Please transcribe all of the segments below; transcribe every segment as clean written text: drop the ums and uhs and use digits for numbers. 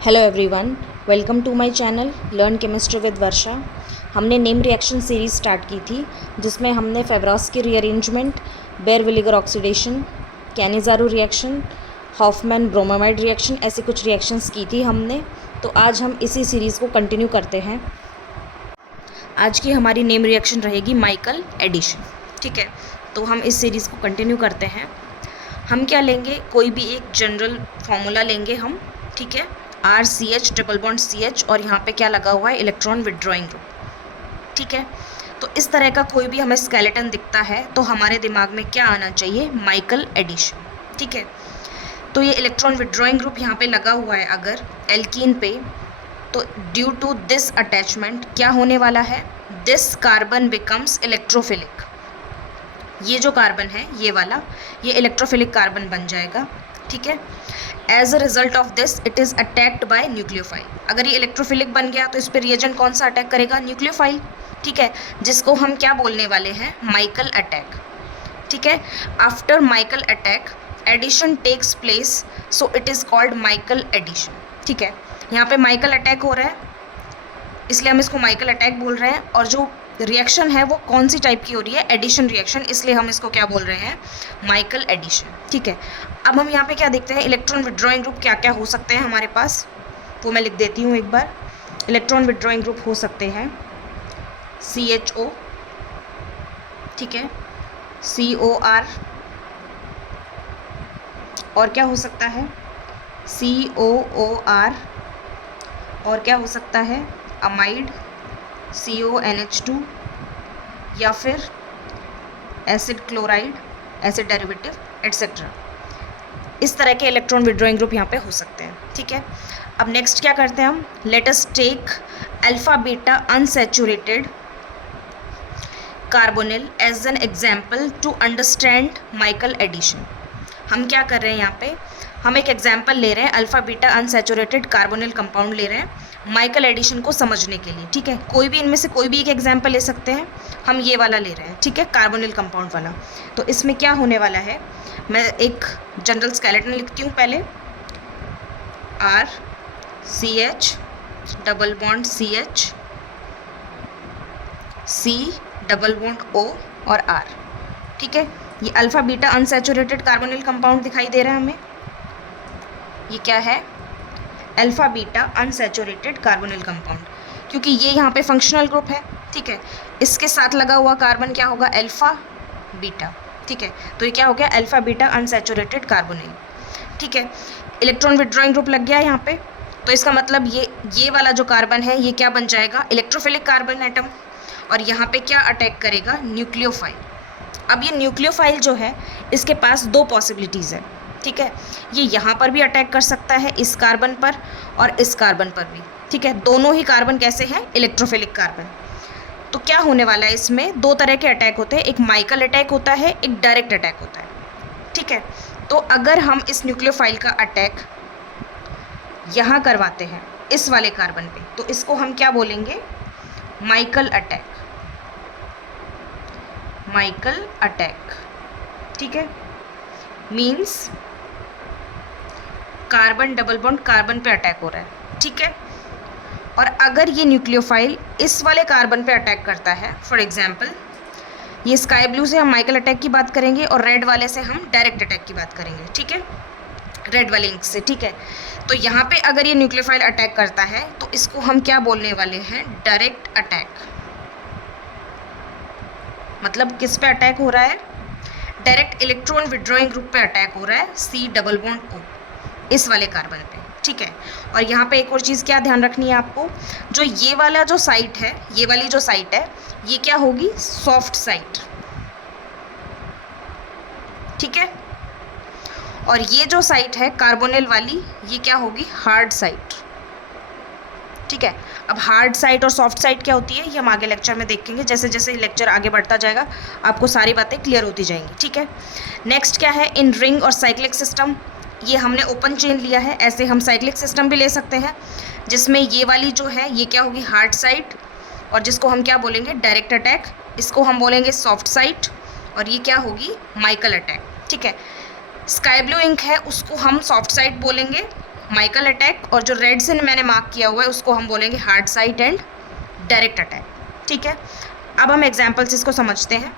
Hello everyone, welcome to my channel learn chemistry with Varsha. हमने name reaction series start की थी जिसमें हमने Favorskii rearrangement, Baeyer Villiger oxidation, Cannizzaro reaction, Hofmann bromamide reaction ऐसी कुछ reactions की थी हमने। तो आज हम इसी सीरीज़ को कंटिन्यू करते हैं। आज की हमारी नेम रिएक्शन रहेगी माइकल एडिशन। ठीक है, तो हम इस सीरीज़ को कंटिन्यू करते हैं। हम क्या लेंगे, कोई भी एक जनरल फार्मूला लेंगे हम। ठीक है, RCH डबल बॉन्ड CH और यहाँ पे क्या लगा हुआ है, इलेक्ट्रॉन विड्रॉइंग ग्रुप। ठीक है, तो इस तरह का कोई भी हमें स्केलेटन दिखता है तो हमारे दिमाग में क्या आना चाहिए, माइकल एडिशन। ठीक है, तो ये इलेक्ट्रॉन विड्रॉइंग ग्रुप यहाँ पे लगा हुआ है अगर एल्कीन पे, तो ड्यू टू दिस अटैचमेंट क्या होने वाला है, दिस कार्बन बिकम्स इलेक्ट्रोफिलिक। ये जो कार्बन है ये वाला, ये इलेक्ट्रोफिलिक कार्बन बन जाएगा। ठीक है, as a result of this it is attacked by nucleophile. अगर ये इलेक्ट्रोफिलिक बन गया तो इस पर रिएजेंट कौन सा अटैक करेगा, न्यूक्लियोफाइल। ठीक है, जिसको हम क्या बोलने वाले हैं, माइकल अटैक। ठीक है, after Michael attack addition takes place, so it is called Michael addition. ठीक है, यहाँ पे माइकल अटैक हो रहा है इसलिए हम इसको माइकल अटैक बोल रहे हैं, और जो रिएक्शन है वो कौन सी टाइप की हो रही है, एडिशन रिएक्शन, इसलिए हम इसको क्या बोल रहे हैं, माइकल एडिशन। ठीक है, अब हम यहाँ पे क्या देखते हैं, इलेक्ट्रॉन विड्रॉइंग ग्रुप क्या क्या हो सकते हैं हमारे पास, वो मैं लिख देती हूँ एक बार। इलेक्ट्रॉन विड्रॉइंग ग्रुप हो सकते हैं CHO, ठीक है, COR, और क्या हो सकता है, COOR, और क्या हो सकता है, अमाइड, CONH2, या फिर acid chloride, acid derivative etcetera. इस तरह के इलेक्ट्रॉन विड्रॉइंग ग्रुप यहाँ पे हो सकते हैं। ठीक है, अब नेक्स्ट क्या करते हैं हम, let us take alpha beta unsaturated carbonyl as an example to understand Michael addition. हम क्या कर रहे हैं यहाँ पे, हम एक एग्जाम्पल ले रहे हैं, alpha beta unsaturated carbonyl compound ले रहे हैं माइकल एडिशन को समझने के लिए। ठीक है, कोई भी इनमें से कोई भी एक एग्जाम्पल ले सकते हैं, हम ये वाला ले रहे हैं। ठीक है, कार्बोनिल कंपाउंड वाला। तो इसमें क्या होने वाला है, मैं एक जनरल स्केलेटन लिखती हूँ पहले, RCH double bond CH, C double bond O और R। ठीक है, ये alpha beta unsaturated carbonyl compound दिखाई दे रहा है हमें। ये क्या है, alpha beta unsaturated carbonyl compound, क्योंकि ये यहाँ पे फंक्शनल ग्रुप है। ठीक है, इसके साथ लगा हुआ कार्बन क्या होगा, अल्फा बीटा। ठीक है, तो ये क्या हो गया, अल्फा बीटा अनसैचुरेटेड कार्बोनिल। ठीक है, इलेक्ट्रॉन विड्रॉइंग ग्रुप लग गया यहाँ पे, तो इसका मतलब ये वाला जो कार्बन है ये क्या बन जाएगा, इलेक्ट्रोफिलिक कार्बन एटम, और यहाँ पे क्या अटैक करेगा, न्यूक्लियोफाइल। अब ये न्यूक्लियोफाइल जो है इसके पास दो पॉसिबिलिटीज़ है। ठीक है, ये यहाँ पर भी अटैक कर सकता है, इस कार्बन पर और इस कार्बन पर भी। ठीक है, दोनों ही कार्बन कैसे हैं, इलेक्ट्रोफिलिक कार्बन। तो क्या होने वाला है, इसमें दो तरह के अटैक होते हैं, एक माइकल अटैक होता है, एक डायरेक्ट अटैक होता है। ठीक है, तो अगर हम इस न्यूक्लियोफाइल का अटैक यहाँ करवाते हैं इस वाले कार्बन पे, तो इसको हम क्या बोलेंगे, माइकल अटैक। माइकल अटैक, ठीक है, means carbon double bond carbon पे अटैक हो रहा है। ठीक है, और अगर ये न्यूक्लियोफाइल इस वाले कार्बन पे अटैक करता है, फॉर एग्जांपल ये स्काई ब्लू से हम माइकल अटैक की बात करेंगे और रेड वाले से हम डायरेक्ट अटैक की बात करेंगे। ठीक है, रेड वाले इंक से। ठीक है, तो यहाँ पे अगर ये न्यूक्लियोफाइल अटैक करता है तो इसको हम क्या बोलने वाले हैं, डायरेक्ट अटैक। मतलब किस पे अटैक हो रहा है, डायरेक्ट इलेक्ट्रॉन विड्रॉइंग ग्रुप पे अटैक हो रहा है, C डबल बॉन्ड O, इस वाले कार्बन पे। ठीक है, और यहाँ पे एक और चीज़ क्या ध्यान रखनी है आपको, जो ये वाला जो साइट है, ये वाली जो साइट है ये क्या होगी, सॉफ्ट साइट। ठीक है, और ये जो साइट है कार्बोनिल वाली, ये क्या होगी, हार्ड साइट। ठीक है, अब हार्ड साइट और सॉफ्ट साइट क्या होती है ये हम आगे लेक्चर में देखेंगे, जैसे जैसे लेक्चर आगे बढ़ता जाएगा आपको सारी बातें क्लियर होती जाएंगी। ठीक है, नेक्स्ट क्या है, इन रिंग और साइक्लिक सिस्टम, ये हमने ओपन चेन लिया है, ऐसे हम साइक्लिक सिस्टम भी ले सकते हैं, जिसमें ये वाली जो है ये क्या होगी, हार्ड साइट, और जिसको हम क्या बोलेंगे, डायरेक्ट अटैक, इसको हम बोलेंगे सॉफ्ट साइट, और ये क्या होगी, माइकल अटैक। ठीक है, स्काई ब्लू इंक है उसको हम सॉफ्ट साइट बोलेंगे, माइकल अटैक, और जो रेड से मैंने मार्क किया हुआ है उसको हम बोलेंगे hard site and direct attack. ठीक है, अब हम एग्जाम्पल्स इसको समझते हैं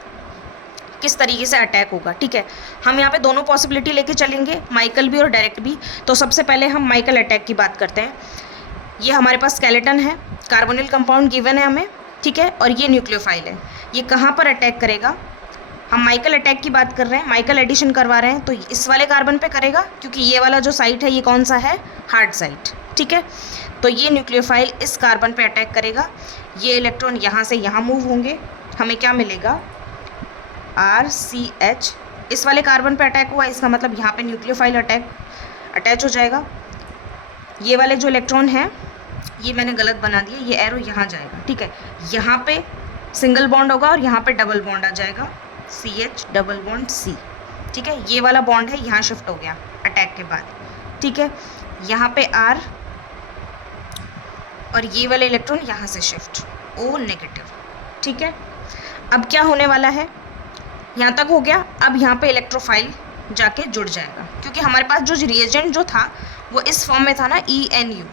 किस तरीके से अटैक होगा। ठीक है, हम यहाँ पे दोनों पॉसिबिलिटी लेके चलेंगे, माइकल भी और डायरेक्ट भी। तो सबसे पहले हम माइकल अटैक की बात करते हैं। ये हमारे पास स्केलेटन है, कार्बोनिल कंपाउंड गिवन है हमें, ठीक है, और ये न्यूक्लियोफाइल है। ये कहाँ पर अटैक करेगा? हम माइकल अटैक की बात कर रहे हैं, माइकल एडिशन करवा रहे हैं, तो इस वाले कार्बन पे करेगा, क्योंकि ये वाला जो साइट है ये कौन सा है? Hard site. ठीक है, तो ये न्यूक्लियोफाइल इस कार्बन पे अटैक करेगा, ये इलेक्ट्रॉन यहाँ से यहाँ मूव होंगे, हमें क्या मिलेगा? RCH। इस वाले कार्बन पे अटैक हुआ, इसका मतलब यहाँ पे न्यूक्लियोफाइल अटैच हो जाएगा। ये वाले जो इलेक्ट्रॉन हैं, ये मैंने गलत बना दिया, ये एरो यहाँ जाएगा। ठीक है, यहाँ पे सिंगल बॉन्ड होगा और यहाँ पे डबल बॉन्ड आ जाएगा, CH डबल बॉन्ड C। ठीक है, ये वाला बॉन्ड है यहाँ शिफ्ट हो गया अटैक के बाद। ठीक है, यहाँ पे R और ये वाले इलेक्ट्रॉन यहाँ से शिफ्ट, O नेगेटिव। ठीक है, अब क्या होने वाला है? यहाँ तक हो गया। अब यहाँ पे इलेक्ट्रोफाइल जाके जुड़ जाएगा, क्योंकि हमारे पास जो रिएजेंट जो था वो इस फॉर्म में था ना, ENU।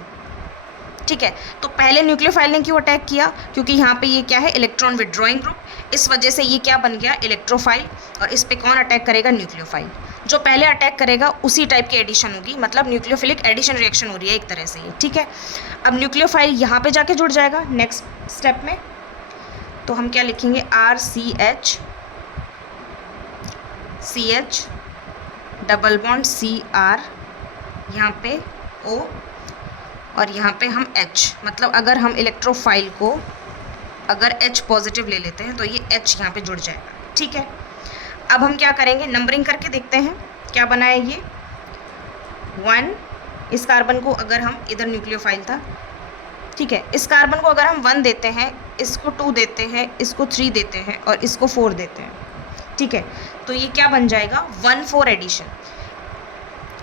ठीक है, तो पहले न्यूक्लियोफाइल ने क्यों अटैक किया? क्योंकि यहाँ पे ये क्या है? इलेक्ट्रॉन विड्रॉइंग ग्रुप, इस वजह से ये क्या बन गया? इलेक्ट्रोफाइल। और इस पे कौन अटैक करेगा? न्यूक्लियोफाइल। जो पहले अटैक करेगा उसी टाइप की एडिशन होगी, मतलब न्यूक्लियोफिलिक एडिशन रिएक्शन हो रही है एक तरह से ये। ठीक है, अब न्यूक्लियोफाइल यहाँ पे जाके जुड़ जाएगा नेक्स्ट स्टेप में, तो हम क्या लिखेंगे? RCH CH double bond CR, यहाँ पे O और यहाँ पे हम H। मतलब अगर हम इलेक्ट्रोफाइल को अगर H पॉजिटिव ले लेते हैं तो ये H यहाँ पे जुड़ जाएगा। ठीक है, अब हम क्या करेंगे? नंबरिंग करके देखते हैं क्या बना है ये 1। इस कार्बन को अगर हम, इधर न्यूक्लियोफाइल था, ठीक है, इस कार्बन को अगर हम 1 देते हैं, इसको 2 देते हैं, इसको 3 देते हैं और इसको 4 देते हैं। ठीक है, तो ये क्या बन जाएगा? 1,4 एडिशन।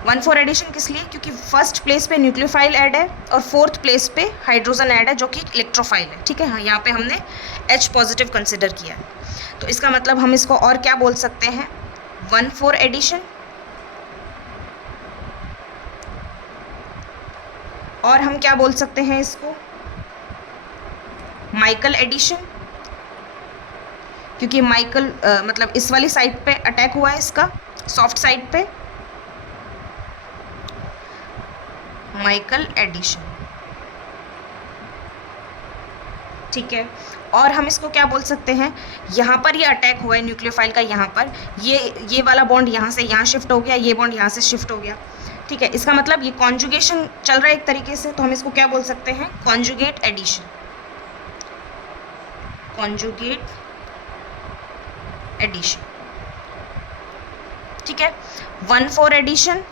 1,4 एडिशन किस लिए? क्योंकि फर्स्ट प्लेस पे न्यूक्लियोफाइल ऐड है और फोर्थ प्लेस पे हाइड्रोजन ऐड है जो कि इलेक्ट्रोफाइल है। ठीक है, हाँ, यहाँ पे हमने H पॉजिटिव कंसिडर किया है, तो इसका मतलब हम इसको और क्या बोल सकते हैं? 1,4 एडिशन। और हम क्या बोल सकते हैं इसको? माइकल एडिशन, क्योंकि माइकल मतलब इस वाली साइड पे अटैक हुआ है, इसका सॉफ्ट साइड पे, माइकल एडिशन। ठीक है, और हम इसको क्या बोल सकते हैं? यहाँ पर ये अटैक हुआ है न्यूक्लियोफाइल का, यहाँ पर ये वाला बॉन्ड यहाँ से यहाँ शिफ्ट हो गया, ये बॉन्ड यहाँ से शिफ्ट हो गया। ठीक है, इसका मतलब ये कॉन्जुगेशन चल रहा है एक तरीके से, तो हम इसको क्या बोल सकते हैं? Conjugate addition. Conjugate addition. ठीक है, 1,4 addition,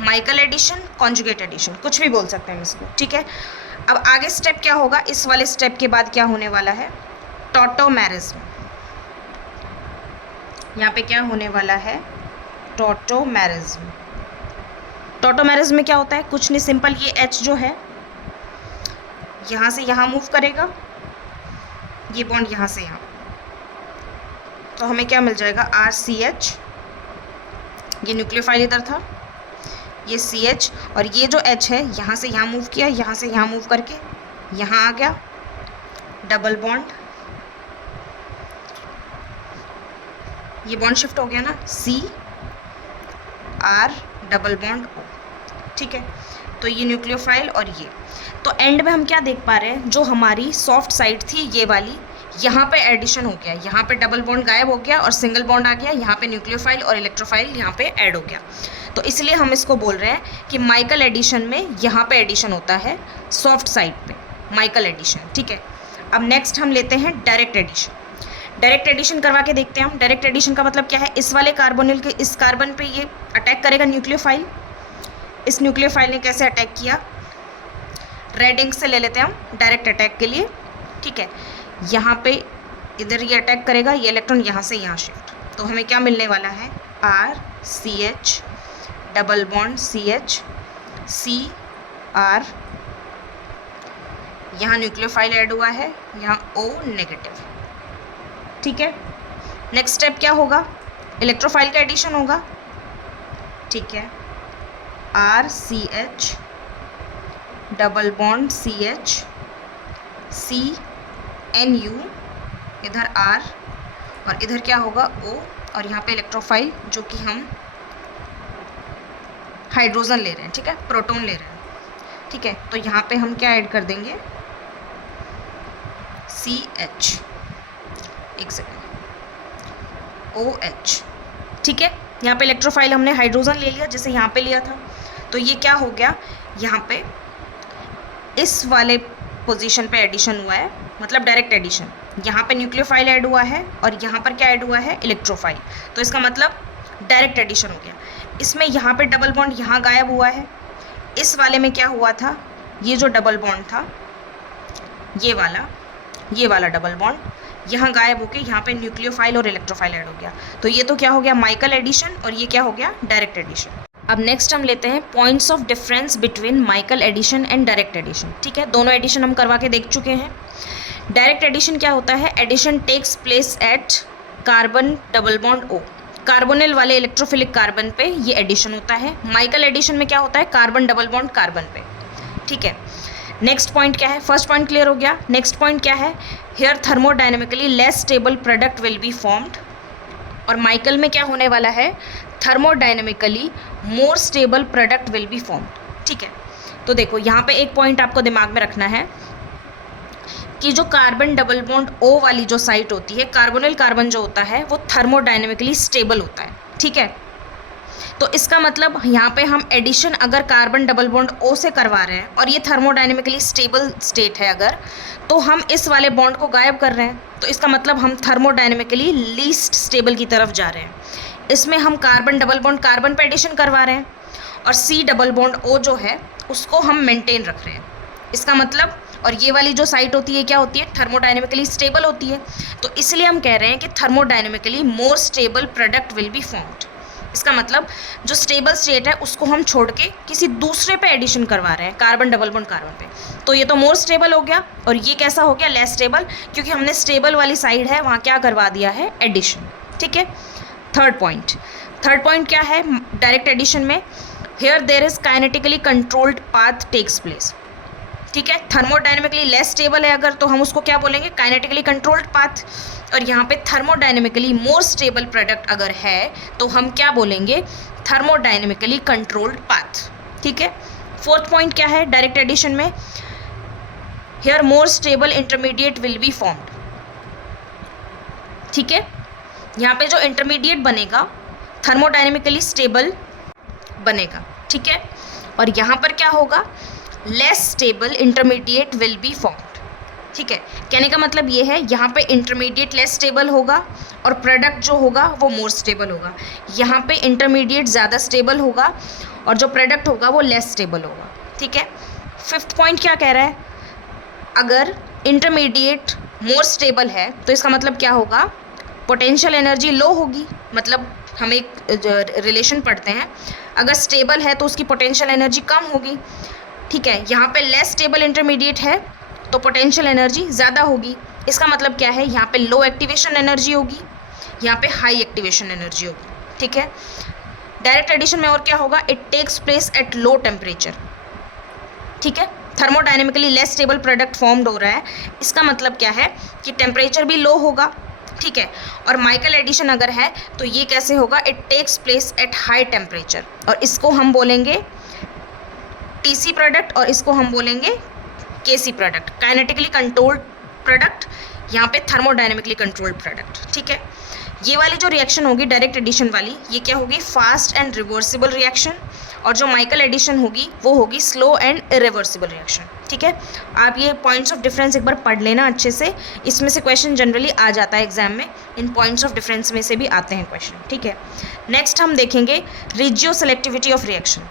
Michael addition, conjugate addition, कुछ भी बोल सकते हैं हम इसको। ठीक है, अब आगे स्टेप क्या होगा? इस वाले स्टेप के बाद क्या होने वाला है? टॉटोमेरिज्म। यहाँ पे क्या होने वाला है? टॉटोमेरिज्म। टॉटोमेरिज्म में क्या होता है? कुछ नहीं, सिंपल, ये H जो है यहाँ से यहाँ मूव करेगा, ये बॉन्ड यहाँ से यहाँ, तो हमें क्या मिल जाएगा? RCH। ये न्यूक्लियोफाइल इधर था, ये CH, और ये जो H है यहाँ से यहाँ मूव किया, यहाँ से यहाँ मूव करके यहाँ आ गया, डबल बॉन्ड, ये बॉन्ड शिफ्ट हो गया ना, C R double bond O। ठीक है, तो ये न्यूक्लियोफाइल और ये, तो एंड में हम क्या देख पा रहे हैं? जो हमारी सॉफ्ट साइड थी ये वाली, यहाँ पे एडिशन हो गया, यहाँ पे डबल बॉन्ड गायब हो गया और सिंगल बॉन्ड आ गया, यहाँ पे न्यूक्लियोफाइल और इलेक्ट्रोफाइल यहाँ पे ऐड हो गया। तो इसलिए हम इसको बोल रहे हैं कि माइकल एडिशन में यहाँ पे एडिशन होता है सॉफ्ट साइड पे, माइकल एडिशन। ठीक है, अब नेक्स्ट हम लेते हैं डायरेक्ट एडिशन। डायरेक्ट एडिशन करवा के देखते हैं हम। डायरेक्ट एडिशन का मतलब क्या है? इस वाले कार्बोनिल के इस कार्बन पे ये अटैक करेगा न्यूक्लियोफाइल। इस न्यूक्लियोफाइल ने कैसे अटैक किया? रेड इंक से ले लेते हैं हम डायरेक्ट अटैक के लिए। ठीक है, यहाँ पे इधर ये अटैक करेगा, ये इलेक्ट्रॉन यहाँ से यहाँ शिफ्ट, तो हमें क्या मिलने वाला है? RCH double bond CH CR, यहाँ न्यूक्लियोफाइल ऐड हुआ है, यहाँ O नेगेटिव। ठीक है, नेक्स्ट स्टेप क्या होगा? इलेक्ट्रोफाइल का एडिशन होगा। ठीक है, RCH double bond CH, CNU, इधर R और इधर क्या होगा O, और यहाँ पे इलेक्ट्रोफाइल जो कि हम हाइड्रोजन ले रहे हैं, ठीक है, प्रोटॉन ले रहे हैं, ठीक है। तो यहाँ पे हम क्या ऐड कर देंगे, CH, एक सेकेंड, OH, ठीक है। यहाँ पे इलेक्ट्रोफाइल हमने हाइड्रोजन ले लिया जैसे यहाँ पे लिया था, तो ये क्या हो गया, यहाँ पे इस वाले पोजीशन पे एडिशन हुआ है, मतलब डायरेक्ट एडिशन। यहाँ पे न्यूक्लियोफाइल ऐड हुआ है और यहाँ पर क्या ऐड हुआ है, इलेक्ट्रोफाइल, तो इसका मतलब डायरेक्ट एडिशन हो गया। इसमें यहाँ पे डबल बॉन्ड यहाँ गायब हुआ है, इस वाले में क्या हुआ था, ये जो डबल बॉन्ड था, ये वाला डबल बॉन्ड यहाँ गायब होके यहाँ पे न्यूक्लियोफाइल और इलेक्ट्रोफाइल ऐड हो गया। तो ये तो क्या हो गया, माइकल एडिशन, और ये क्या हो गया, डायरेक्ट एडिशन। अब नेक्स्ट हम लेते हैं points of difference between Michael addition and direct addition, ठीक है। दोनों एडिशन हम करवा के देख चुके हैं। डायरेक्ट एडिशन क्या होता है, addition takes place at carbon double bond O, carbonyl वाले इलेक्ट्रोफिलिक कार्बन पे ये एडिशन होता है। माइकल एडिशन में क्या होता है, कार्बन डबल बॉन्ड कार्बन पे, ठीक है। नेक्स्ट पॉइंट क्या है, फर्स्ट पॉइंट क्लियर हो गया। नेक्स्ट पॉइंट क्या है, here thermodynamically less stable product will be formed, और माइकल में क्या होने वाला है, thermodynamically more stable product will be formed, ठीक है। तो देखो यहाँ पे एक पॉइंट आपको दिमाग में रखना है कि जो कार्बन डबल बॉन्ड O वाली जो साइट होती है, कार्बोनिल कार्बन जो होता है वो थर्मोडायनेमिकली स्टेबल होता है, ठीक है। तो इसका मतलब यहाँ पे हम एडिशन अगर कार्बन डबल बॉन्ड O से करवा रहे हैं और ये थर्मोडायनेमिकली स्टेबल स्टेट है अगर, तो हम इस वाले बॉन्ड को गायब कर रहे हैं, तो इसका मतलब हम थर्मोडायनेमिकली लीस्ट स्टेबल की तरफ जा रहे हैं। इसमें हम कार्बन डबल बॉन्ड कार्बन पे एडिशन करवा रहे हैं और C डबल बॉन्ड O जो है उसको हम मेंटेन रख रहे हैं। इसका मतलब, और ये वाली जो साइट होती है क्या होती है, थर्मोडायनेमिकली स्टेबल होती है। तो इसलिए हम कह रहे हैं कि thermodynamically more stable product will be formed. इसका मतलब जो स्टेबल स्टेट है उसको हम छोड़ के किसी दूसरे पे एडिशन करवा रहे हैं, कार्बन डबल बॉन्ड कार्बन पे, तो ये तो मोर स्टेबल हो गया, और ये कैसा हो गया, लेस स्टेबल, क्योंकि हमने स्टेबल वाली साइड है वहाँ क्या करवा दिया है, एडिशन, ठीक है। थर्ड पॉइंट क्या है डायरेक्ट एडिशन में, here there is kinetically controlled path takes place, ठीक है। थर्मोडायनेमिकली लेस स्टेबल है अगर, तो हम उसको क्या बोलेंगे, काइनेटिकली कंट्रोल्ड पाथ, और यहाँ पे थर्मोडायनेमिकली मोर स्टेबल प्रोडक्ट अगर है तो हम क्या बोलेंगे, थर्मोडायनेमिकली कंट्रोल्ड पाथ, ठीक है। फोर्थ पॉइंट क्या है डायरेक्ट एडिशन में, here more stable intermediate will be formed, ठीक है। यहाँ पे जो इंटरमीडिएट बनेगा थर्मोडायनेमिकली स्टेबल बनेगा, ठीक है। और यहाँ पर क्या होगा, less stable intermediate will be formed, ठीक है। कहने का मतलब ये है, यहाँ पे इंटरमीडिएट लेस स्टेबल होगा और प्रोडक्ट जो होगा वो मोर स्टेबल होगा। यहाँ पे इंटरमीडिएट ज़्यादा स्टेबल होगा और जो प्रोडक्ट होगा वो लेस स्टेबल होगा, ठीक है। फिफ्थ पॉइंट क्या कह रहा है, अगर इंटरमीडिएट मोर स्टेबल है तो इसका मतलब क्या होगा, पोटेंशियल एनर्जी लो होगी। मतलब हम एक रिलेशन पढ़ते हैं, अगर स्टेबल है तो उसकी पोटेंशियल एनर्जी कम होगी, ठीक है। यहाँ पे लेस स्टेबल इंटरमीडिएट है तो पोटेंशियल एनर्जी ज़्यादा होगी। इसका मतलब क्या है, यहाँ पे लो एक्टिवेशन एनर्जी होगी, यहाँ पे हाई एक्टिवेशन एनर्जी होगी, ठीक है। डायरेक्ट एडिशन में और क्या होगा, it takes place at low temperature, ठीक है। Thermodynamically less stable product formed हो रहा है, इसका मतलब क्या है कि टेम्परेचर भी लो होगा, ठीक है। और माइकल एडिशन अगर है तो ये कैसे होगा, it takes place at high temperature, और इसको हम बोलेंगे TC प्रोडक्ट और इसको हम बोलेंगे KC product, kinetically controlled product, यहाँ पे थर्मोडायनेमिकली कंट्रोल्ड प्रोडक्ट, ठीक है। ये वाली जो रिएक्शन होगी डायरेक्ट एडिशन वाली, ये क्या होगी, फास्ट एंड रिवर्सिबल रिएक्शन, और जो माइकल एडिशन होगी वो होगी स्लो एंड इरिवर्सिबल रिएक्शन, ठीक है। आप ये पॉइंट्स ऑफ डिफरेंस एक बार पढ़ लेना अच्छे से, इसमें से क्वेश्चन जनरली आ जाता है एग्जाम में, इन पॉइंट्स ऑफ डिफरेंस में से भी आते हैं क्वेश्चन, ठीक है। नेक्स्ट हम देखेंगे रेजियो सेलेक्टिविटी ऑफ रिएक्शन।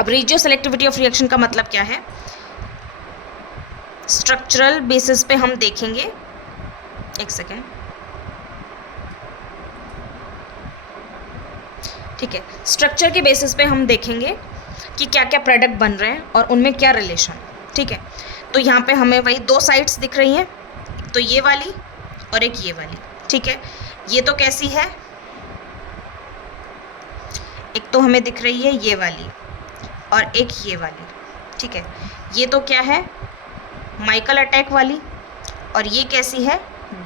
अब रेजियो सेलेक्टिविटी ऑफ रिएक्शन का मतलब क्या है, स्ट्रक्चरल बेसिस पे हम देखेंगे, एक सेकेंड, ठीक है। स्ट्रक्चर के बेसिस पे हम देखेंगे कि क्या क्या प्रोडक्ट बन रहे हैं और उनमें क्या रिलेशन, ठीक है। तो यहाँ पे हमें वही दो साइड्स दिख रही हैं, तो ये वाली और एक ये वाली, ठीक है। ये तो कैसी है, एक तो हमें दिख रही है ये वाली और एक ये वाली, ठीक है। ये तो क्या है, माइकल अटैक वाली, और ये कैसी है,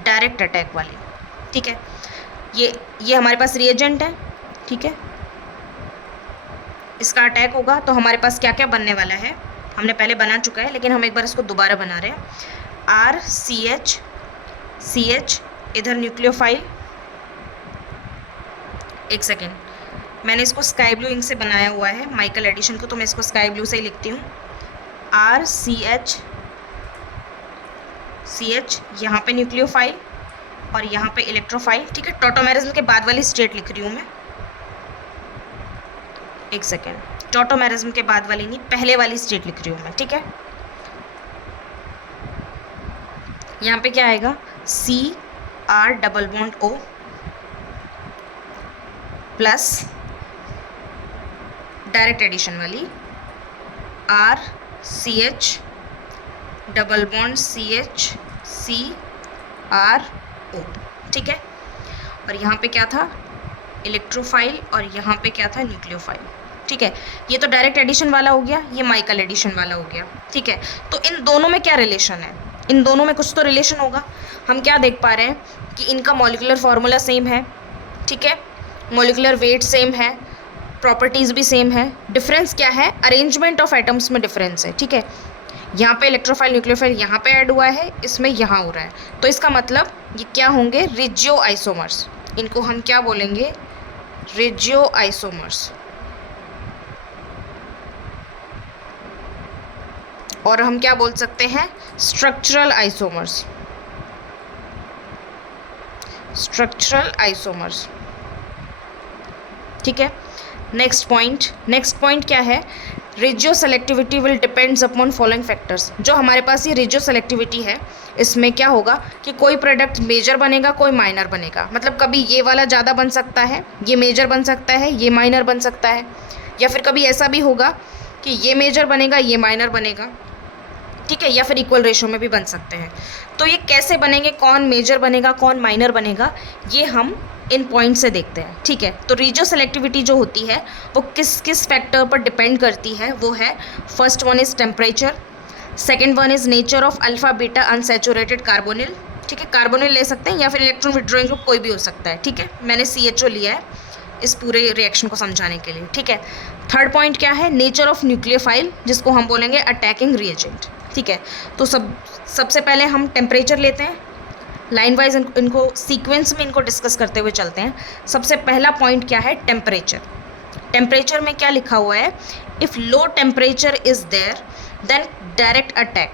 डायरेक्ट अटैक वाली, ठीक है। ये हमारे पास रिएजेंट है, ठीक है। इसका अटैक होगा तो हमारे पास क्या क्या बनने वाला है, हमने पहले बना चुका है लेकिन हम एक बार इसको दोबारा बना रहे हैं। RCH, इधर न्यूक्लियोफाइल, एक सेकेंड, मैंने इसको स्काई ब्लू इंक से बनाया हुआ है माइकल एडिशन को, तो मैं इसको स्काई ब्लू से ही लिखती हूँ। RCH, यहाँ पे न्यूक्लियोफाइल और यहाँ पे इलेक्ट्रोफाइल, ठीक है। टॉटोमेरिज्म के बाद वाली स्टेट लिख रही हूँ मैं, एक सेकेंड, टॉटोमेरिज्म के बाद वाली नहीं, पहले वाली स्टेट लिख रही हूँ मैं, ठीक है। यहाँ पे क्या आएगा, CR double bond O plus direct addition वाली RCH डबल बॉन्ड CHCRO, ठीक है। और यहाँ पे क्या था, इलेक्ट्रोफाइल, और यहाँ पे क्या था, न्यूक्लियोफाइल, ठीक है। ये तो डायरेक्ट एडिशन वाला हो गया, ये माइकल एडिशन वाला हो गया, ठीक है। तो इन दोनों में क्या रिलेशन है, इन दोनों में कुछ तो रिलेशन होगा। हम क्या देख पा रहे हैं कि इनका मॉलिक्यूलर फार्मूला सेम है, ठीक है, मॉलिक्यूलर वेट सेम है, प्रॉपर्टीज़ भी सेम है। डिफरेंस क्या है, अरेंजमेंट ऑफ एटम्स में डिफरेंस है, ठीक है। यहाँ पे इलेक्ट्रोफाइल न्यूक्लियोफाइल यहाँ पे ऐड हुआ है, इसमें यहाँ हो रहा है, तो इसका मतलब ये क्या होंगे, रिजियो आइसोमर्स। इनको हम क्या बोलेंगे, रिजियो आइसोमर्स। और हम क्या बोल सकते हैं, स्ट्रक्चरल आइसोमर्स, स्ट्रक्चरल आइसोमर्स, ठीक है। नेक्स्ट पॉइंट क्या है, regioselectivity will depends upon following factors. जो हमारे पास ये रेजियो सेलेक्टिविटी है, इसमें क्या होगा कि कोई प्रोडक्ट मेजर बनेगा, कोई माइनर बनेगा। मतलब कभी ये वाला ज़्यादा बन सकता है, ये मेजर बन सकता है, ये माइनर बन सकता है, या फिर कभी ऐसा भी होगा कि ये मेजर बनेगा, ये माइनर बनेगा, ठीक है, या फिर इक्वल रेशो में भी बन सकते हैं। तो ये कैसे बनेंगे, कौन मेजर बनेगा, कौन माइनर बनेगा, ये हम इन पॉइंट से देखते हैं, ठीक है। तो रेजियो सेलेक्टिविटी जो होती है वो किस किस फैक्टर पर डिपेंड करती है, वो है, first one is temperature, second one is nature of alpha beta unsaturated carbonyl, ठीक है, कार्बोनिल ले सकते हैं या फिर इलेक्ट्रॉन विड्रॉइंग ग्रुप कोई भी हो सकता है, ठीक है। मैंने CHO लिया है इस पूरे रिएक्शन को समझाने के लिए, ठीक है। थर्ड पॉइंट क्या है, नेचर ऑफ न्यूक्लियोफाइल, जिसको हम बोलेंगे अटैकिंग रिएजेंट, ठीक है। तो सबसे पहले हम टेम्परेचर लेते हैं, लाइन वाइज इनको सीक्वेंस में इनको डिस्कस करते हुए चलते हैं। सबसे पहला पॉइंट क्या है, टेम्परेचर। टेम्परेचर में क्या लिखा हुआ है, if low temperature is there then direct attack,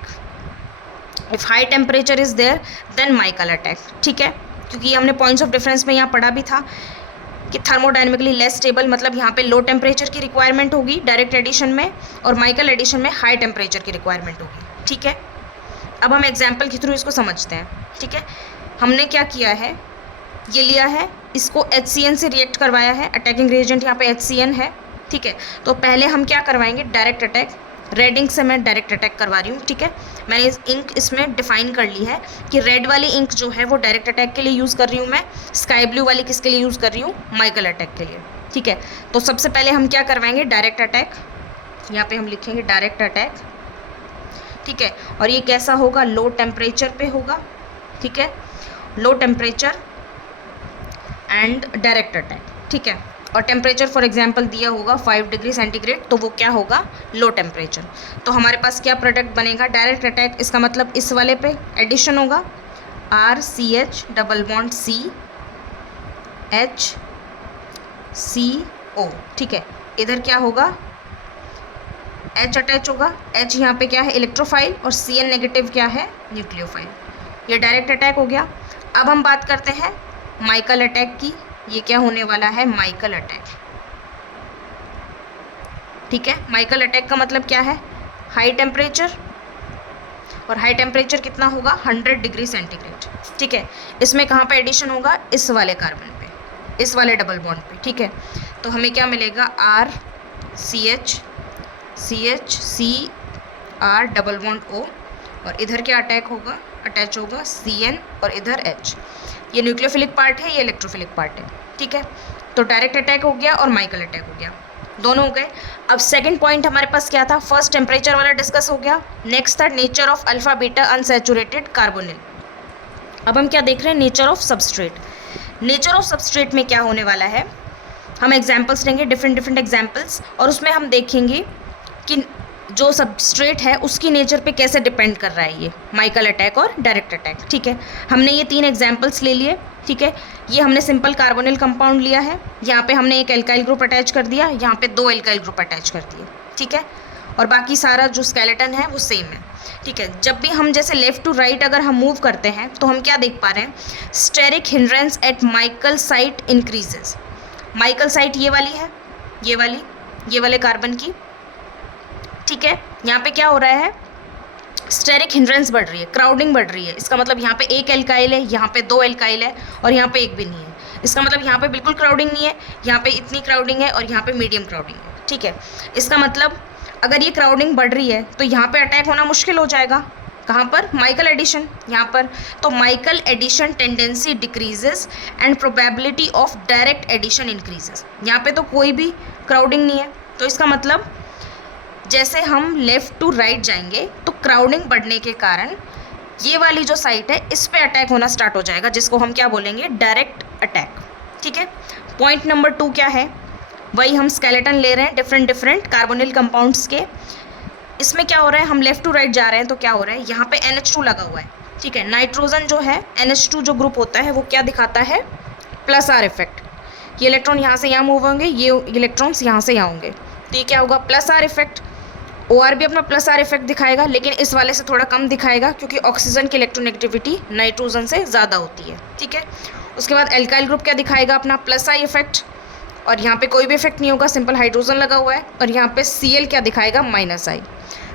if high temperature is there then Michael attack, ठीक है। क्योंकि हमने पॉइंट्स ऑफ डिफरेंस में यहाँ पढ़ा भी था कि थर्मोडाइनमिकली लेस स्टेबल, मतलब यहाँ पे लो टेम्परेचर की रिक्वायरमेंट होगी डायरेक्ट एडिशन में, और माइकल एडिशन में हाई टेम्परेचर की रिक्वायरमेंट होगी, ठीक है। अब हम एग्जाम्पल के थ्रू इसको समझते हैं, ठीक है। हमने क्या किया है, ये लिया है, इसको HCN से रिएक्ट करवाया है, अटैकिंग रिएजेंट यहाँ पे HCN है, ठीक है। तो पहले हम क्या करवाएंगे, डायरेक्ट अटैक, रेड इंक से मैं डायरेक्ट अटैक करवा रही हूँ, ठीक है। मैंने इस इंक इसमें डिफाइन कर ली है कि रेड वाली इंक जो है वो डायरेक्ट अटैक के लिए यूज़ कर रही हूँ मैं, स्काई ब्लू वाली किसके लिए यूज़ कर रही हूँ, माइकल अटैक के लिए, ठीक है। तो सबसे पहले हम क्या करवाएंगे, डायरेक्ट अटैक, यहाँ पे हम लिखेंगे डायरेक्ट अटैक, ठीक है। और ये कैसा होगा, लो टेम्परेचर पे होगा, ठीक है, low temperature and direct attack, ठीक है। और टेम्परेचर फॉर एग्जांपल दिया होगा 5 डिग्री सेंटीग्रेड, तो वो क्या होगा, लो टेम्परेचर। तो हमारे पास क्या प्रोडक्ट बनेगा, डायरेक्ट अटैक, इसका मतलब इस वाले पे एडिशन होगा, RCH डबल बॉन्ड CHCO, ठीक है। इधर क्या होगा, H अटैच होगा, H यहाँ पे क्या है, इलेक्ट्रोफाइल, और Cn नेगेटिव क्या है, न्यूक्लियोफाइल। ये डायरेक्ट अटैक हो गया। अब हम बात करते हैं माइकल अटैक की, ये क्या होने वाला है, माइकल अटैक, ठीक है। माइकल अटैक का मतलब क्या है, हाई टेम्परेचर, और हाई टेम्परेचर कितना होगा, 100 डिग्री सेंटीग्रेड, ठीक है। इसमें कहाँ पे एडिशन होगा, इस वाले कार्बन पे, इस वाले डबल बॉन्ड पे, ठीक है। तो हमें क्या मिलेगा, CR डबल बॉन्ड O, और इधर क्या अटैच होगा CN, और इधर H। ये न्यूक्लियोफिलिक पार्ट है, ये इलेक्ट्रोफिलिक पार्ट है, ठीक है। तो डायरेक्ट अटैक हो गया और माइकल अटैक हो गया। दोनों हो गए। अब सेकंड पॉइंट हमारे पास क्या था, फर्स्ट टेम्परेचर वाला डिस्कस हो गया। नेक्स्ट था nature of alpha beta unsaturated carbonyl. अब हम क्या देख रहे हैं, nature of substrate. Nature of substrate में क्या होने वाला है, हम एग्जाम्पल्स लेंगे, डिफरेंट डिफरेंट एग्जाम्पल्स, और उसमें हम देखेंगे कि जो सबस्ट्रेट है उसकी नेचर पे कैसे डिपेंड कर रहा है ये माइकल अटैक और डायरेक्ट अटैक। ठीक है, हमने ये 3 एग्जाम्पल्स ले लिए। ठीक है, ये हमने सिंपल कार्बोनिल कंपाउंड लिया है, यहाँ पे हमने एक एल्काइल ग्रुप अटैच कर दिया, यहाँ पे 2 एल्काइल ग्रुप अटैच कर दिए। ठीक है, और बाकी सारा जो स्केलेटन है वो सेम है। ठीक है, जब भी हम जैसे लेफ्ट टू राइट अगर हम मूव करते हैं तो हम क्या देख पा रहे हैं, steric hindrance at Michael site increases. Michael site ये वाली है, ये वाले कार्बन की। ठीक है, यहाँ पे क्या हो रहा है, स्टेरिक हिंड्रेंस बढ़ रही है, क्राउडिंग बढ़ रही है। इसका मतलब यहाँ पे 1 एल्काइल है, यहाँ पे 2 एल्काइल है, और यहाँ पे 1 भी नहीं है। इसका मतलब यहाँ पे बिल्कुल क्राउडिंग नहीं है, यहाँ पे इतनी क्राउडिंग है, और यहाँ पे मीडियम क्राउडिंग है। ठीक है, इसका मतलब अगर ये क्राउडिंग बढ़ रही है तो यहाँ पे अटैक होना मुश्किल हो जाएगा। कहाँ पर, माइकल एडिशन, यहाँ पर। तो Michael addition tendency decreases and probability of direct addition increases. यहाँ पे तो कोई भी क्राउडिंग नहीं है, तो इसका मतलब जैसे हम लेफ़्ट टू राइट जाएंगे तो क्राउडिंग बढ़ने के कारण ये वाली जो साइट है इस पे अटैक होना स्टार्ट हो जाएगा, जिसको हम क्या बोलेंगे, डायरेक्ट अटैक। ठीक है, पॉइंट नंबर 2 क्या है, वही हम स्केलेटन ले रहे हैं डिफरेंट डिफरेंट कार्बोनिल कंपाउंड्स के। इसमें क्या हो रहा है, हम लेफ़्ट टू राइट जा रहे हैं तो क्या हो रहा है, यहाँ पे NH2 लगा हुआ है। ठीक है, नाइट्रोजन जो है NH2 जो ग्रुप होता है वो क्या दिखाता है, प्लस आर इफेक्ट। ये इलेक्ट्रॉन यहाँ से यहाँ मूव होंगे, ये इलेक्ट्रॉन्स यहाँ से यहाँ होंगे, तो ये क्या होगा, प्लस आर इफेक्ट। OR भी अपना प्लस आर इफेक्ट दिखाएगा, लेकिन इस वाले से थोड़ा कम दिखाएगा क्योंकि ऑक्सीजन की इलेक्ट्रोनेगेटिविटी नाइट्रोजन से ज़्यादा होती है। ठीक है, उसके बाद एल्काइल ग्रुप क्या दिखाएगा, अपना प्लस आई इफेक्ट, और यहाँ पे कोई भी इफेक्ट नहीं होगा, सिंपल हाइड्रोजन लगा हुआ है, और यहाँ पे Cl क्या दिखाएगा, माइनस आई।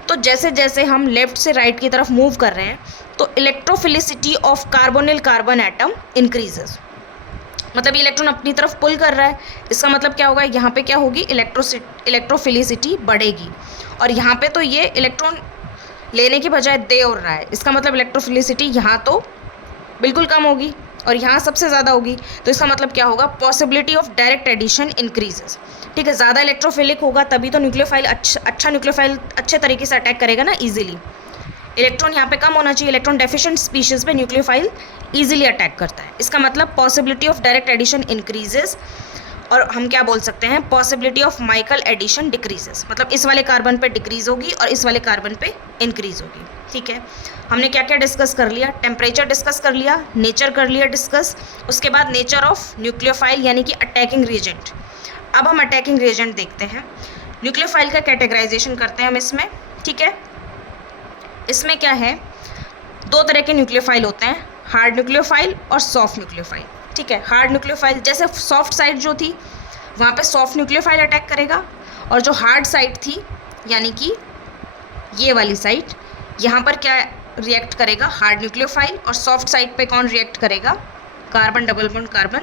तो जैसे जैसे हम लेफ्ट से राइट की तरफ मूव कर रहे हैं तो electrophilicity of carbonyl carbon atom increases. मतलब ये इलेक्ट्रॉन अपनी तरफ पुल कर रहा है, इसका मतलब क्या होगा, यहाँ पे क्या होगी, इलेक्ट्रोफिलिसिटी बढ़ेगी, और यहाँ पे तो ये इलेक्ट्रॉन लेने की बजाय दे और रहा है, इसका मतलब इलेक्ट्रोफिलिसिटी यहाँ तो बिल्कुल कम होगी और यहाँ सबसे ज़्यादा होगी। तो इसका मतलब क्या होगा, possibility of direct addition increases. ठीक है, ज़्यादा इलेक्ट्रोफिलिक होगा तभी तो न्यूक्लियोफाइल अच्छा न्यूक्लियोफाइल अच्छे तरीके से अटैक करेगा ना, ईजिली। इलेक्ट्रॉन यहाँ पे कम होना चाहिए, इलेक्ट्रॉन डेफिशिएंट स्पीशीज़ पे न्यूक्लियोफाइल ईजिली अटैक करता है। इसका मतलब possibility of direct addition increases, और हम क्या बोल सकते हैं, possibility of Michael addition decreases. मतलब इस वाले कार्बन पे डिक्रीज होगी और इस वाले कार्बन पे इंक्रीज होगी। ठीक है, हमने क्या क्या डिस्कस कर लिया, टेम्परेचर डिस्कस कर लिया, नेचर कर लिया डिस्कस, उसके बाद नेचर ऑफ न्यूक्लियोफाइल यानी कि अटैकिंग रिएजेंट। अब हम अटैकिंग रिएजेंट देखते हैं। न्यूक्लियोफाइल का कैटेगराइजेशन करते हैं हम इसमें। ठीक है, इसमें क्या है, 2 तरह के न्यूक्लियोफाइल होते हैं, हार्ड न्यूक्लियोफाइल और सॉफ्ट न्यूक्लियोफाइल। ठीक है, हार्ड न्यूक्लियोफाइल जैसे सॉफ्ट साइड जो थी वहाँ पे सॉफ्ट न्यूक्लियोफाइल अटैक करेगा, और जो हार्ड साइड थी यानी कि ये वाली साइड, यहाँ पर क्या रिएक्ट करेगा, हार्ड न्यूक्लियोफाइल, और सॉफ्ट साइड पे कौन रिएक्ट करेगा, कार्बन डबल बॉन्ड कार्बन।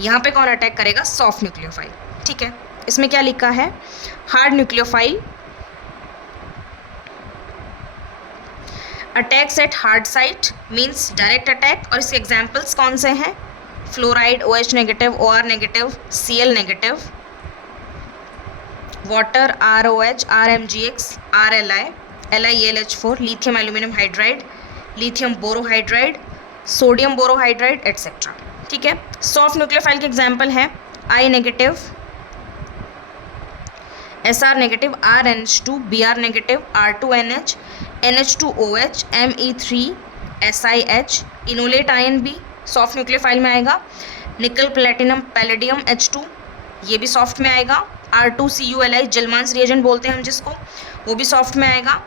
यहाँ पे कौन अटैक करेगा, सॉफ्ट न्यूक्लियोफाइल। ठीक है, इसमें क्या लिखा है, hard nucleophile attacks at hard site means direct attack, और इसके एग्जाम्पल्स कौन से हैं, fluoride OH negative, OR negative, Cl negative, water ROH, RMgX, RLi, LiAlH4, lithium aluminium hydride, lithium borohydride, sodium borohydride etcetera. ठीक है, सॉफ्ट न्यूक्लियोफाइल के example हैं I negative, SR negative, RNH2, Br negative, R2NH, NH2OH, Me3SiH, enolate ion भी soft nucleophile में आएगा, निकल platinum palladium H2 ये भी सॉफ्ट में आएगा, R2CuLi जिल्मांस रिएजेंट बोलते हैं हम जिसको, वो भी सॉफ्ट में आएगा,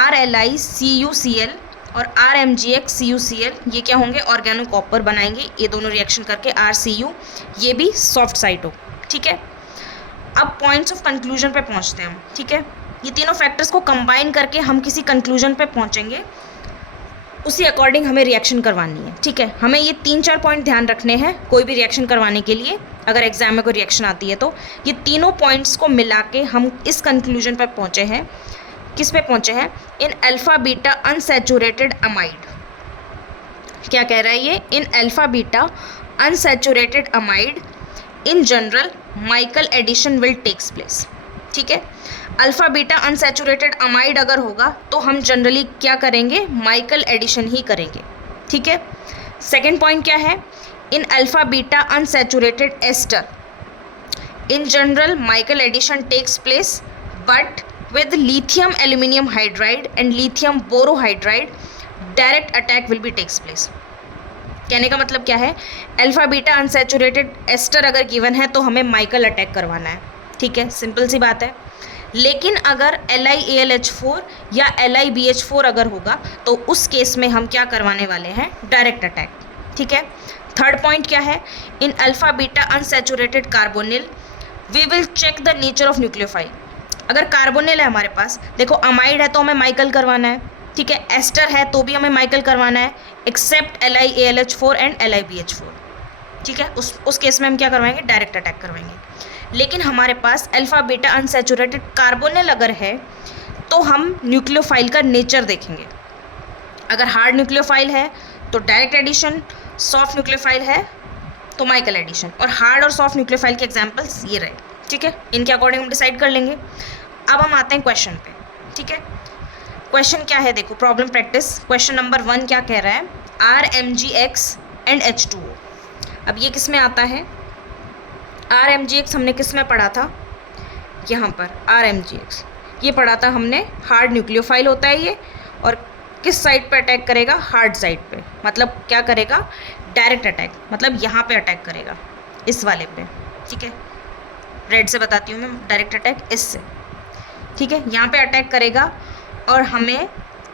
RLi CuCl और RMgX CuCl ये क्या होंगे, ऑर्गेनो कॉपर बनाएंगे, ये दोनों रिएक्शन करके RCu, ये भी सॉफ्ट साइट हो। ठीक है, अब पॉइंट्स ऑफ कंक्लूजन पे पहुंचते हैं हम। ठीक है, ये तीनों फैक्टर्स को कंबाइन करके हम किसी कंक्लूजन पे पहुंचेंगे, उसी अकॉर्डिंग हमें रिएक्शन करवानी है। ठीक है, हमें ये 3-4 पॉइंट ध्यान रखने हैं कोई भी रिएक्शन करवाने के लिए, अगर एग्जाम में कोई रिएक्शन आती है तो ये तीनों पॉइंट्स को मिला के हम इस कंक्लूजन पर पहुँचे हैं। किस पे पहुँचे हैं, in alpha beta unsaturated amide. क्या कह रहा है ये, in alpha beta unsaturated amide in general Michael addition will takes place. ठीक है, अल्फा बीटा अनसैचुरेटेड अमाइड अगर होगा तो हम जनरली क्या करेंगे, माइकल एडिशन ही करेंगे। ठीक है, सेकेंड पॉइंट क्या है, in alpha beta unsaturated ester in general Michael addition takes place but with lithium aluminium hydride and lithium borohydride direct attack will be takes place। कहने का मतलब क्या है, अल्फा बीटा अनसैचुरेटेड एस्टर अगर given है तो हमें माइकल अटैक करवाना है। ठीक है, सिंपल सी बात है। लेकिन अगर LiAlH4 या LiBH4 अगर होगा तो उस केस में हम क्या करवाने वाले हैं, डायरेक्ट अटैक। ठीक है, थर्ड पॉइंट क्या है, in alpha beta unsaturated carbonyl we will check the nature of nucleophile. अगर कार्बोनिल है हमारे पास, देखो अमाइड है तो हमें माइकल करवाना है। ठीक है, एस्टर है तो भी हमें माइकल करवाना है, एक्सेप्ट LiAlH4 एंड LiBH4। ठीक है, उस केस में हम क्या करवाएंगे, डायरेक्ट अटैक करवाएंगे। लेकिन हमारे पास अल्फा बीटा अनसैचुरेटेड कार्बोनिल अगर है तो हम न्यूक्लियोफाइल का नेचर देखेंगे। अगर हार्ड न्यूक्लियोफाइल है तो डायरेक्ट एडिशन, सॉफ्ट न्यूक्लियोफाइल है तो माइकल एडिशन। और हार्ड और सॉफ्ट न्यूक्लियोफाइल के एग्जाम्पल्स ये रहे। ठीक है, इनके अकॉर्डिंग हम डिसाइड कर लेंगे। अब हम आते हैं क्वेश्चन पे। ठीक है, क्वेश्चन क्या है, देखो प्रॉब्लम प्रैक्टिस। क्वेश्चन नंबर 1 क्या कह रहा है, RMgX एंड H2O। अब ये किस में आता है, RMgX हमने किस में पढ़ा था, यहाँ पर RMgX ये पढ़ा था हमने, हार्ड न्यूक्लियोफाइल होता है ये, और किस साइड पे अटैक करेगा, हार्ड साइड पे। मतलब क्या करेगा, डायरेक्ट अटैक, मतलब यहाँ पे अटैक करेगा, इस वाले पे। ठीक है, रेड से बताती हूँ मैं, डायरेक्ट अटैक इससे। ठीक है, यहाँ पे अटैक करेगा और हमें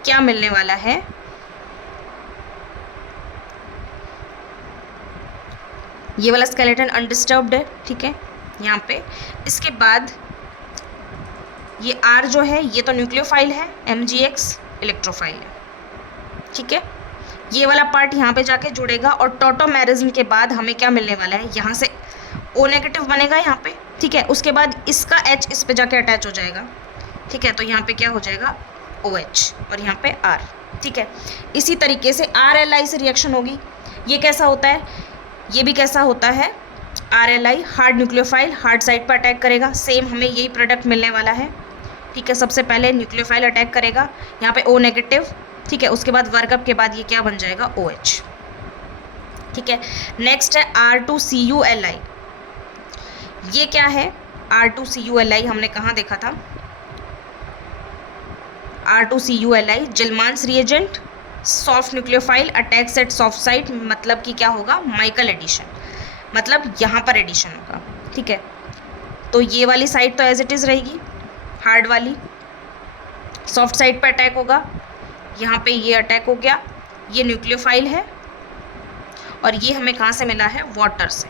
क्या मिलने वाला है, ये वाला स्केलेटन अनडिस्टर्ब्ड है। ठीक है, यहाँ पे इसके बाद ये R जो है ये तो न्यूक्लियोफाइल है, MgX इलेक्ट्रोफाइल है। ठीक है, ये वाला पार्ट यहाँ पे जाके जुड़ेगा और टॉटोमेरिज्म के बाद हमें क्या मिलने वाला है, यहाँ से O नेगेटिव बनेगा यहाँ पे। ठीक है, उसके बाद इसका H इस पे जाके अटैच हो जाएगा। ठीक है, तो यहाँ पे क्या हो जाएगा, OH और यहाँ पे R। ठीक है, इसी तरीके से RLi से रिएक्शन होगी। ये कैसा होता है, ये भी कैसा होता है, RLi hard nucleophile hard side पर अटैक करेगा, सेम हमें यही प्रोडक्ट मिलने वाला है। ठीक है, सबसे पहले न्यूक्लियोफाइल अटैक करेगा, यहाँ पे O नेगेटिव। ठीक है, उसके बाद वर्कअप के बाद ये क्या बन जाएगा, OH। ठीक है, नेक्स्ट है R2CuLi। ये क्या है, R2CuLi हमने कहाँ देखा था, R2CuLi Gilman's reagent, soft nucleophile attacks at soft side, मतलब कि क्या होगा, माइकल एडिशन, मतलब यहाँ पर एडिशन होगा। ठीक है, तो ये वाली साइड तो एज इट इज़ रहेगी, हार्ड वाली सॉफ्ट साइड पर अटैक होगा। यहाँ पे ये अटैक हो गया, ये न्यूक्लियोफाइल है और ये हमें कहाँ से मिला है, वाटर से।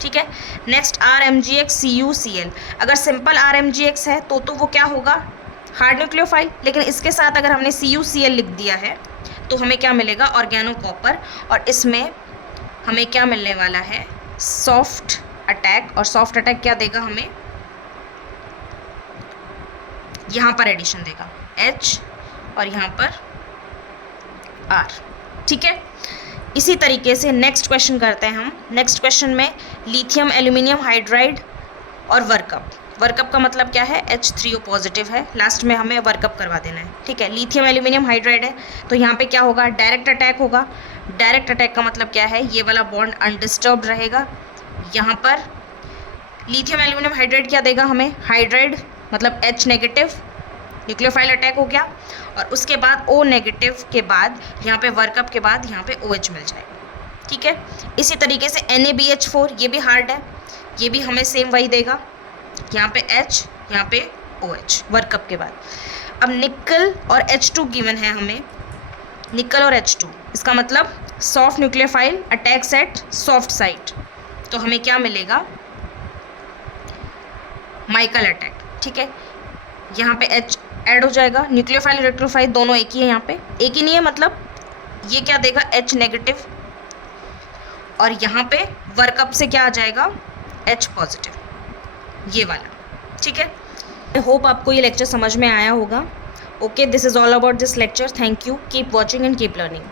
ठीक है, नेक्स्ट RMgX CuCl। अगर सिंपल RMgX है तो वो क्या होगा, हार्ड न्यूक्लियोफाइल, लेकिन इसके साथ अगर हमने CuCl लिख दिया है तो हमें क्या मिलेगा, ऑर्गेनो कॉपर, और इसमें हमें क्या मिलने वाला है, सॉफ्ट अटैक। और सॉफ्ट अटैक क्या देगा हमें, यहाँ पर एडिशन देगा H और यहाँ पर R। ठीक है, इसी तरीके से नेक्स्ट क्वेश्चन करते हैं हम। नेक्स्ट क्वेश्चन में लिथियम एल्यूमिनियम हाइड्राइड और वर्कअप का मतलब क्या है, H3O पॉजिटिव है, लास्ट में हमें वर्कअप करवा देना है। ठीक है, लिथियम एल्यूमिनियम हाइड्राइड है तो यहाँ पे क्या होगा, डायरेक्ट अटैक होगा। डायरेक्ट अटैक का मतलब क्या है, ये वाला बॉन्ड अनडिस्टर्ब्ड रहेगा। यहाँ पर लिथियम एल्यूमिनियम हाइड्राइड क्या देगा हमें, हाइड्राइड मतलब H नेगेटिव, न्यूक्लियोफाइल अटैक हो गया, और उसके बाद O नेगेटिव के बाद यहाँ पे वर्कअप के बाद यहाँ पे OH मिल जाएगा। ठीक है, इसी तरीके से NaBH4 ये भी हार्ड है, ये भी हमें सेम वही देगा, यहाँ पे H यहाँ पे OH वर्कअप के बाद। अब निकल और H2 गिवन है हमें, निकल और H2, इसका मतलब soft nucleophile attacks at soft site, तो हमें क्या मिलेगा, माइकल अटैक। ठीक है, यहाँ पे H ऐड हो जाएगा, न्यूक्लियोफाइल इलेक्ट्रोफाइल दोनों एक ही है, यहाँ पे एक ही नहीं है, मतलब ये क्या देगा, H नेगेटिव, और यहाँ पे वर्कअप से क्या आ जाएगा, H पॉजिटिव, ये वाला। ठीक है, आई होप आपको ये लेक्चर समझ में आया होगा। Okay, this is all about this lecture. Thank you, keep watching and keep learning.